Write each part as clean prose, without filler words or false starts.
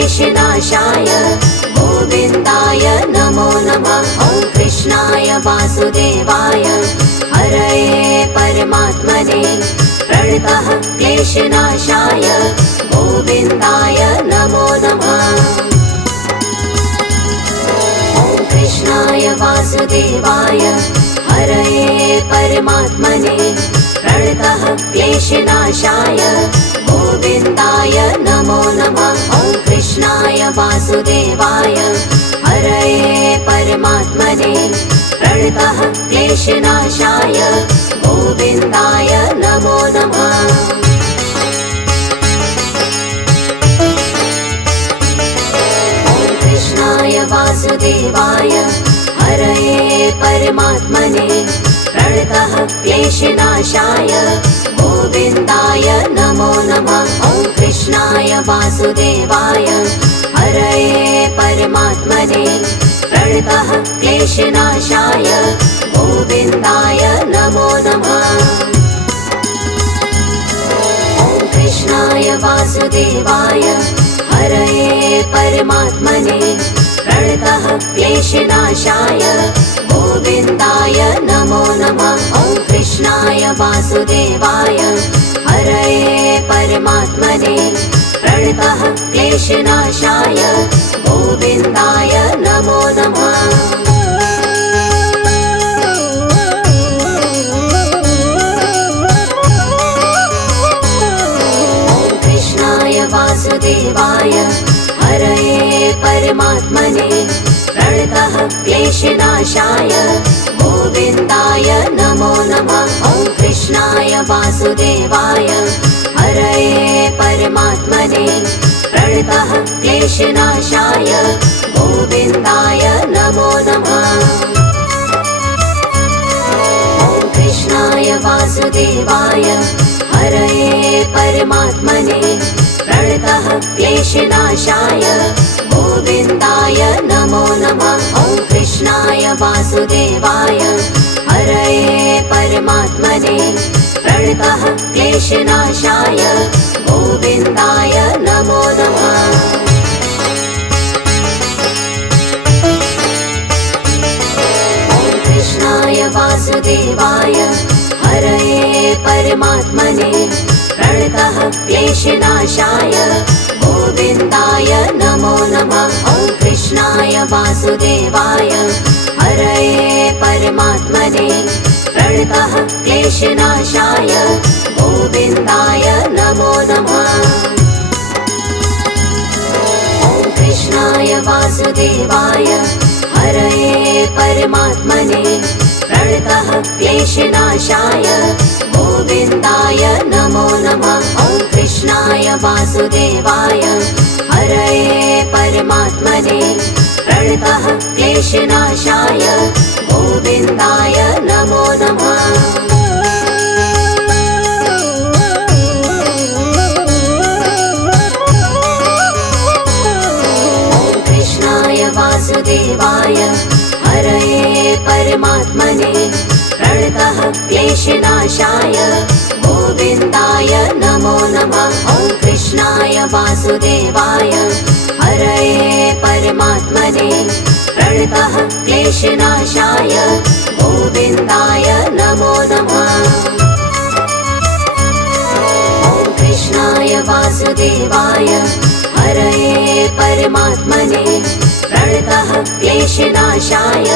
क्लेशनाशाय गोविन्दाय नमो नमः। ॐ कृष्णाय वासुदेवाय हरये परमात्मने प्रणतः क्लेशनाशाय गोविन्दाय नमो नमः। ॐ कृष्णाय वासुदेवाय हरये परमात्मने प्रणतः क्लेशनाशाय गोविन्दाय नमो नमः। ॐ कृष्णाय वासुदेवाय हरये परमात्मने प्रणतः क्लेशनाशाय गोविन्दाय नमो नमः। ॐ कृष्णाय वासुदेवाय हरये परमात्मने प्रणतः क्लेशनाशाय गोविन्दाय नमो नमः। ॐ कृष्णाय वासुदेवाय हरये परमात्मने प्रणतः क्लेशनाशाय गोविन्दाय नमो नमः। ॐ कृष्णाय वासुदेवाय हरये परमात्मने प्रणतः क्लेशनाशाय गोविन्दाय नमो नमः। ॐ कृष्णाय वासुदेवाय हरये परमात्मने प्रणतः क्लेशनाशाय गोविन्दाय नमो नमः। ॐ कृष्णाय वासुदेवाय हरये परमात्मने प्रणतः क्लेशनाशाय गोविन्दाय नमो नमः। ॐ कृष्णाय वासुदेवाय हरये परमात्मने प्रणतः क्लेशनाशाय गोविन्दाय नमो नमः। ॐ कृष्णाय वासुदेवाय हरये परमात्मने प्रणतः क्लेशनाशाय गोविन्दाय नमो नमः। ॐ कृष्णाय वासुदेवाय हरये परमात्मने प्रणतः क्लेशनाशाय गोविन्दाय नमो नमः। ॐ कृष्णाय वासुदेवाय हरये परमात्मने प्रणतः क्लेशनाशाय गोविन्दाय नमो नमः। ॐ कृष्णाय वासुदेवाय हरये परमात्मने प्रणतः क्लेशनाशाय गोविन्दाय नमो नमः। ॐ कृष्णाय वासुदेवाय हरये परमात्मने प्रणतः क्लेशनाशाय गोविन्दाय नमो नमः। ॐ कृष्णाय वासुदेवाय हरये परमात्मने प्रणतः क्लेशनाशाय गोविन्दाय नमो नमः। ॐ कृष्णाय वासुदेवाय हरये परमात्मने प्रणतः क्लेशनाशाय गोविन्दाय नमो नमः। ॐ कृष्णाय वासुदेवाय हरये परमात्मने प्रणतः क्लेशनाशाय गोविन्दाय नमो नमः। ॐ कृष्णाय वासुदेवाय हरये परमात्मने प्रणतः क्लेशनाशाय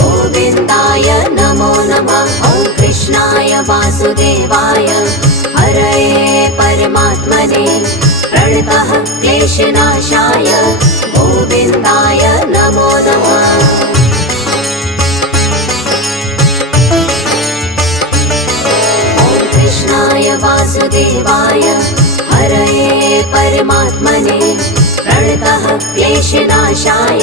गोविन्दाय नमो नमः। ॐ कृष्णाय वासुदेवाय हरये परमात्मने प्रणतः क्लेशनाशाय गोविन्दाय नमो नमः। ॐ कृष्णाय वासुदेवाय हरये परमात्मने प्रणतः क्लेशनाशाय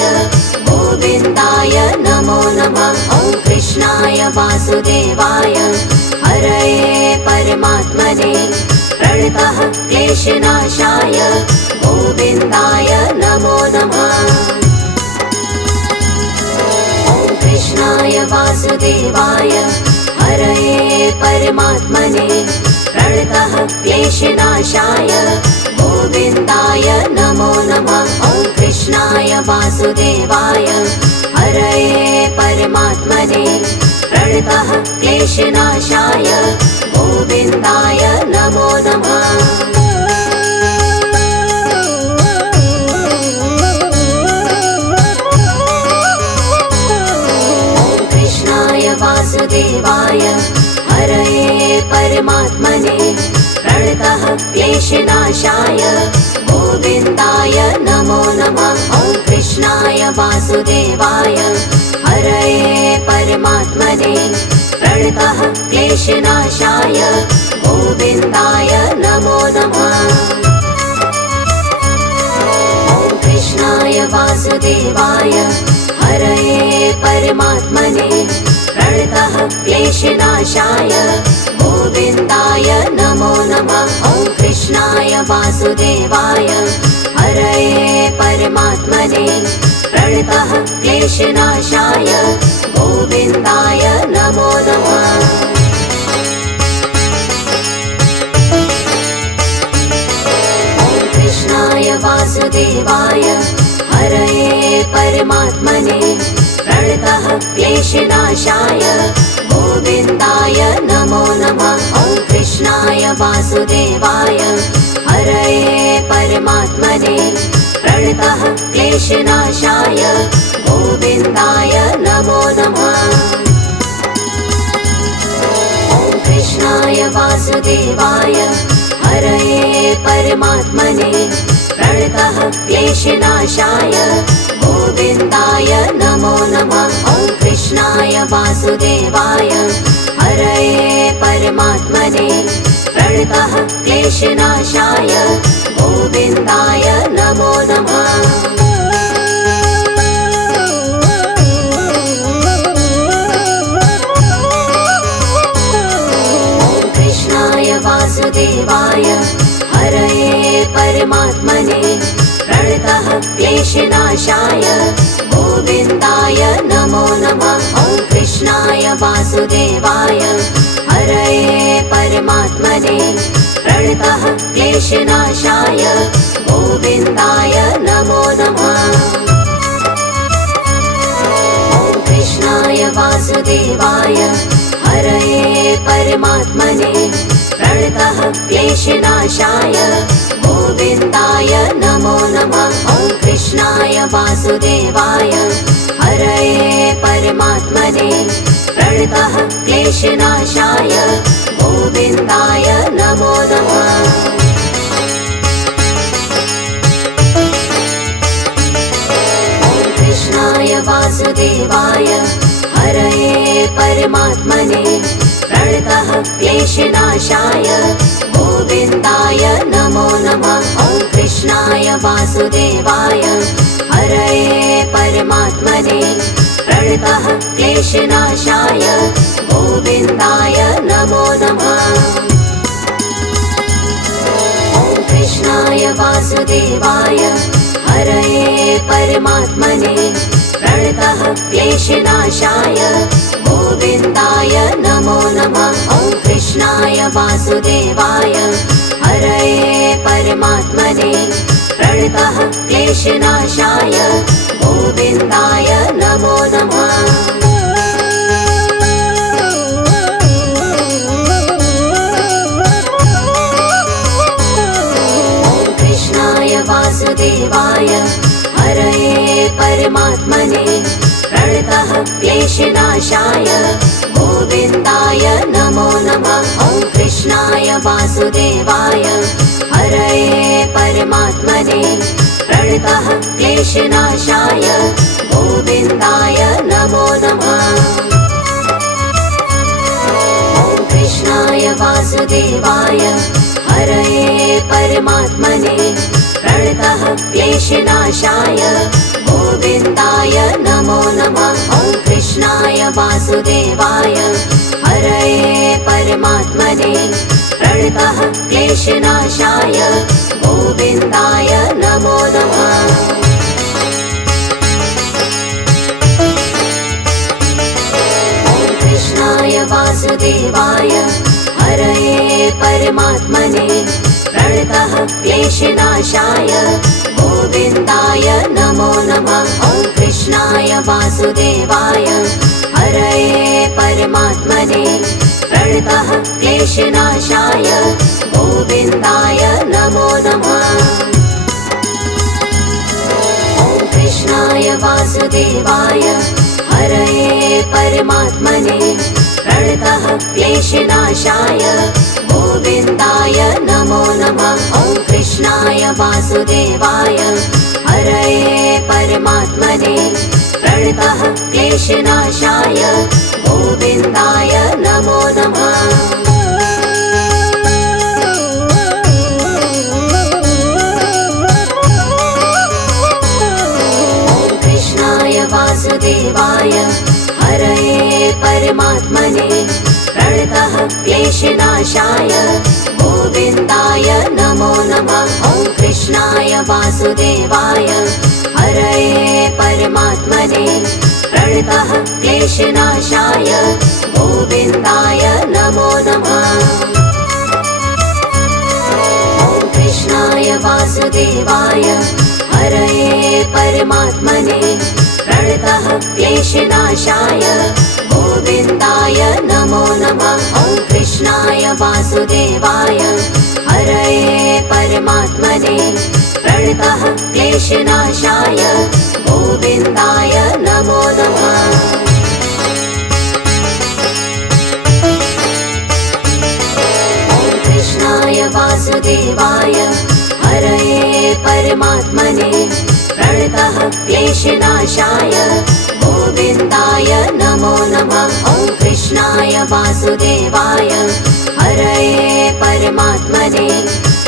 गोविन्दाय नमो नमः। ॐ कृष्णाय वासुदेवाय हरये परमात्मने प्रणतः क्लेशनाशाय गोविन्दाय नमो नमः। ॐ कृष्णाय वासुदेवाय हरये परमात्मने प्रणतः क्लेशनाशाय गोविन्दाय नमो नमः। वासुदेवाय हरये परमात्मने प्रणतः क्लेशनाशाय गोविन्दाय नमो नमः। वासुदेवाय हरये परमात्मने प्रणतः क्लेशनाशाय गोविन्दाय नमो नमः। ॐ कृष्णाय वासुदेवाय हरये परमात्मने प्रणतः क्लेशनाशाय गोविन्दाय नमो नमः। ॐ कृष्णाय वासुदेवाय हरये परमात्मने प्रणतः क्लेशनाशाय गोविन्दाय नमो नमः। ॐ कृष्णाय वासुदेवाय हरये परमात्मने प्रणतः क्लेशनाशाय गोविन्दाय नमो नमः। ॐ कृष्णाय वासुदेवाय हरये परमात्मने प्रणतः क्लेशनाशाय गोविन्दाय नमो नमः। ॐ कृष्णाय वासुदेवाय हरये परमात्मने प्रणतः क्लेशनाशाय गोविन्दाय नमो नमः। ॐ कृष्णाय वासुदेवाय हरये परमात्मने प्रणतः क्लेशनाशाय गोविन्दाय नमो नमः। ॐ कृष्णाय वासुदेवाय हरये परमात्मने प्रणतः क्लेशनाशाय गोविन्दाय नमो नमः। ॐ कृष्णाय वासुदेवाय हरये परमात्मने प्रणतः क्लेशनाशाय गोविन्दाय नमो नमः। ॐ कृष्णाय वासुदेवाय हरये परमात्मने प्रणतः क्लेशनाशाय गोविन्दाय नमो नमः। ॐ कृष्णाय वासुदेवाय हरये परमात्मने प्रणतः क्लेशनाशाय गोविन्दाय नमो नमः। ॐ कृष्णाय वासुदेवाय हरये परमात्मने प्रणतः क्लेशनाशाय गोविन्दाय नमो नमः। ॐ कृष्णाय वासुदेवाय हरये परमात्मने प्रणतः क्लेशनाशाय गोविन्दाय नमो नमः। ॐ कृष्णाय वासुदेवाय हरये परमात्मने प्रणतः क्लेशनाशाय गोविन्दाय नमो नमः। ॐ कृष्णाय वासुदेवाय हरये परमात्मने प्रणतः क्लेशनाशाय गोविन्दाय नमो नमः। ॐ कृष्णाय वासुदेवाय हरये परमात्मने प्रणतः क्लेशनाशाय गोविन्दाय नमो नमः। ॐ कृष्णाय वासुदेवाय हरये परमात्मने प्रणतः क्लेशनाशाय गोविन्दाय नमो नमः। ॐ कृष्णाय वासुदेवाय हरये परमात्मने प्रणतः क्लेशनाशाय गोविन्दाय नमो नमः। ॐ कृष्णाय वासुदेवाय हरये परमात्मने प्रणतः क्लेशनाशाय गोविन्दाय नमो नमः। ॐ कृष्णाय वासुदेवाय हरये परमात्मने प्रणतः क्लेशनाशाय गोविन्दाय नमो नमः। ॐ कृष्णाय वासुदेवाय हरये परमात्मने प्रणतः क्लेशनाशाय गोविन्दाय नमो नमः। ॐ वासुदेवाय हरये परमात्मने प्रणतः क्लेशनाशाय गोविन्दाय नमो नमः। ॐ कृष्णाय वासुदेवाय हरये परमात्मने प्रणतः क्लेशनाशाय गोविन्दाय नमो नमः। ॐ कृष्णाय वासुदेवाय हरये परमात्मने प्रणतः क्लेशनाशाय गोविन्दाय नमो नमः। ॐ कृष्णाय वासुदेवाय हरये परमात्मने प्रणतः क्लेशनाशाय गोविन्दाय नमो नमः। ॐ कृष्णाय वासुदेवाय हरये परमात्मने प्रणतः क्लेशनाशाय गोविन्दाय नमो नमः। ॐ कृष्णाय वासुदेवाय हरये परमात्मने प्रणतः क्लेशनाशाय गोविन्दाय नमो नमः। ॐ कृष्णाय वासुदेवाय हरये परमात्मने प्रणतः क्लेशनाशाय गोविन्दाय नमो नमः। ॐ कृष्णाय वासुदेवाय हरये परमात्मने प्रणतः क्लेशनाशाय गोविन्दाय नमो नमः। ॐ कृष्णाय वासुदेवाय हरये परमात्मने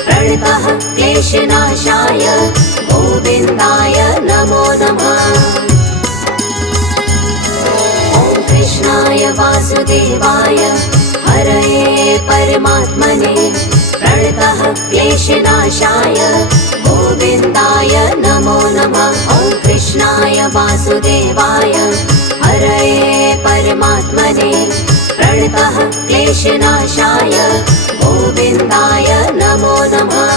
प्रणतः क्लेशनाशाय गोविन्दाय नमो नमः। ॐ कृष्णाय वासुदेवाय हरये परमात्मने प्रणतः क्लेशनाशाय गोविन्दाय नमो नमः। ॐ कृष्णाय वासुदेवाय हरये परमात्मने प्रणतः क्लेशनाशाय गोविन्दाय नमो नमः।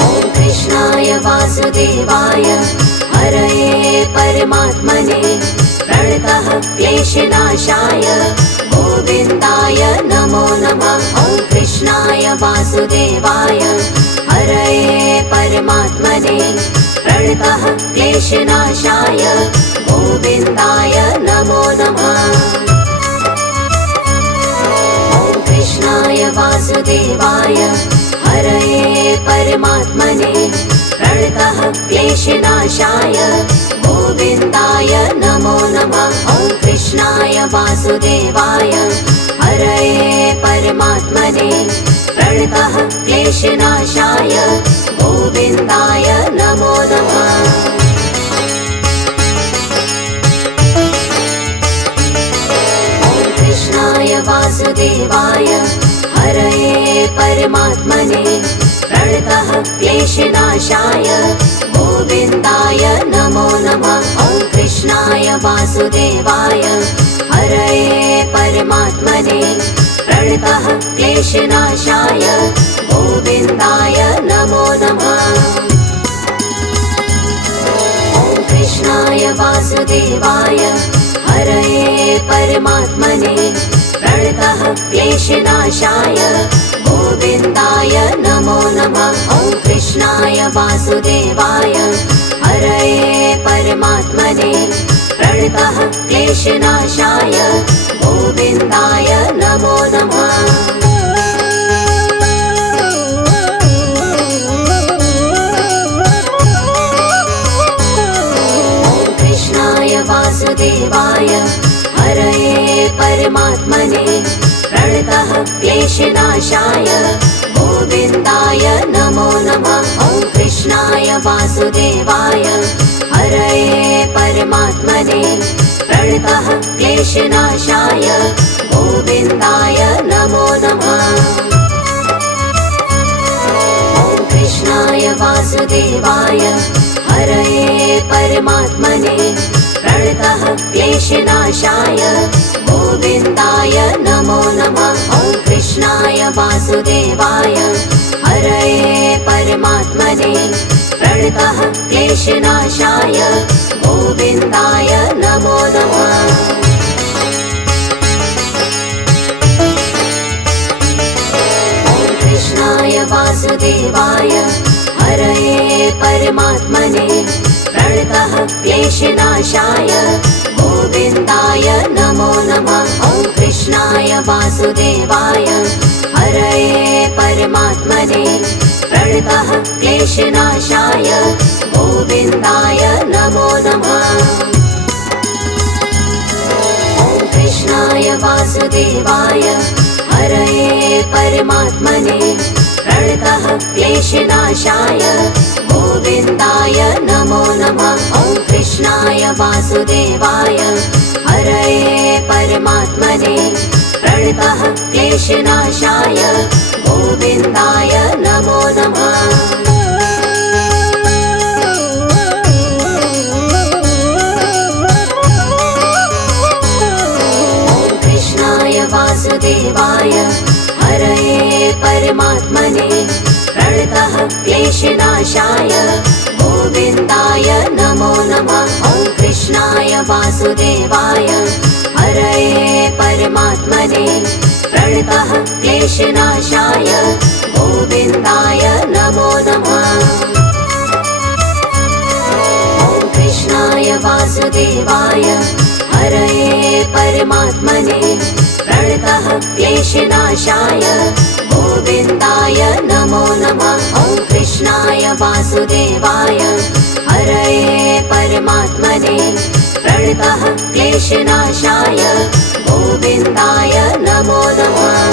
ॐ कृष्णाय वासुदेवाय हरये परमात्मने प्रणतः क्लेशनाशाय गोविन्दाय नमो नमः। ॐ कृष्णाय वासुदेवाय हरये परमात्मने प्रणतः क्लेशनाशाय गोविन्दाय नमो नमः। ॐ कृष्णाय वासुदेवाय हरये परमात्मने प्रणतः क्लेशनाशाय गोविन्दाय नमो नमः। ॐ कृष्णाय वासुदेवाय हरये परमात्मने प्रणतः क्लेशनाशाय गोविन्दाय नमो नमः। ॐ कृष्णाय वासुदेवाय हरये परमात्मने प्रणतः क्लेशनाशाय गोविन्दाय नमो नमः। ॐ कृष्णाय वासुदेवाय हरये परमात्मने प्रणतः क्लेशनाशाय गोविन्दाय नमो नमः। ॐ कृष्णाय वासुदेवाय हरये परमात्मने प्रणतः क्लेशनाशाय गोविन्दाय नमो नमः। ॐ कृष्णाय वासुदेवाय हरये परमात्मने प्रणतः क्लेशनाशाय गोविन्दाय नमो नमः। ॐ कृष्णाय वासुदेवाय हरये परमात्मने प्रणतः क्लेशनाशाय गोविन्दाय नमो नमः। ॐ कृष्णाय वासुदेवाय हरये परमात्मने प्रणतः क्लेशनाशाय गोविन्दाय नमो नमः। ॐ कृष्णाय वासुदेवाय हरये परमात्मने प्रणतः क्लेशनाशाय गोविन्दाय नमो नमः। ॐ कृष्णाय वासुदेवाय वासुदेवाय हरये परमात्मने प्रणतः क्लेशनाशाय गोविन्दाय नमो नमः। ॐ कृष्णाय वासुदेवाय हरये परमात्मने प्रणतः क्लेशनाशाय गोविन्दाय नमो नमः। ॐ कृष्णाय वासुदेवाय हरये परमात्मने प्रणतः क्लेशनाशाय गोविन्दाय नमो नमः। ॐ कृष्णाय वासुदेवाय हरये परमात्मने प्रणतः क्लेशनाशाय गोविन्दाय नमो नमः। ॐ कृष्णाय वासुदेवाय हरये परमात्मने प्रणतः क्लेशनाशाय गोविन्दाय नमो नमः। ॐ कृष्णाय वासुदेवाय हरये परमात्मने प्रणतः क्लेशनाशाय गोविन्दाय नमो नमः। ॐ कृष्णाय वासुदेवाय हरये परमात्मने प्रणतः क्लेशनाशाय गोविन्दाय नमो नमः। ॐ कृष्णाय वासुदेवाय हरये परमात्मने प्रणतः क्लेशनाशाय गोविन्दाय नमो नमः। ॐ कृष्णाय वासुदेवाय हरये परमात्मने प्रणतः क्लेशनाशाय गोविन्दाय नमो नमः।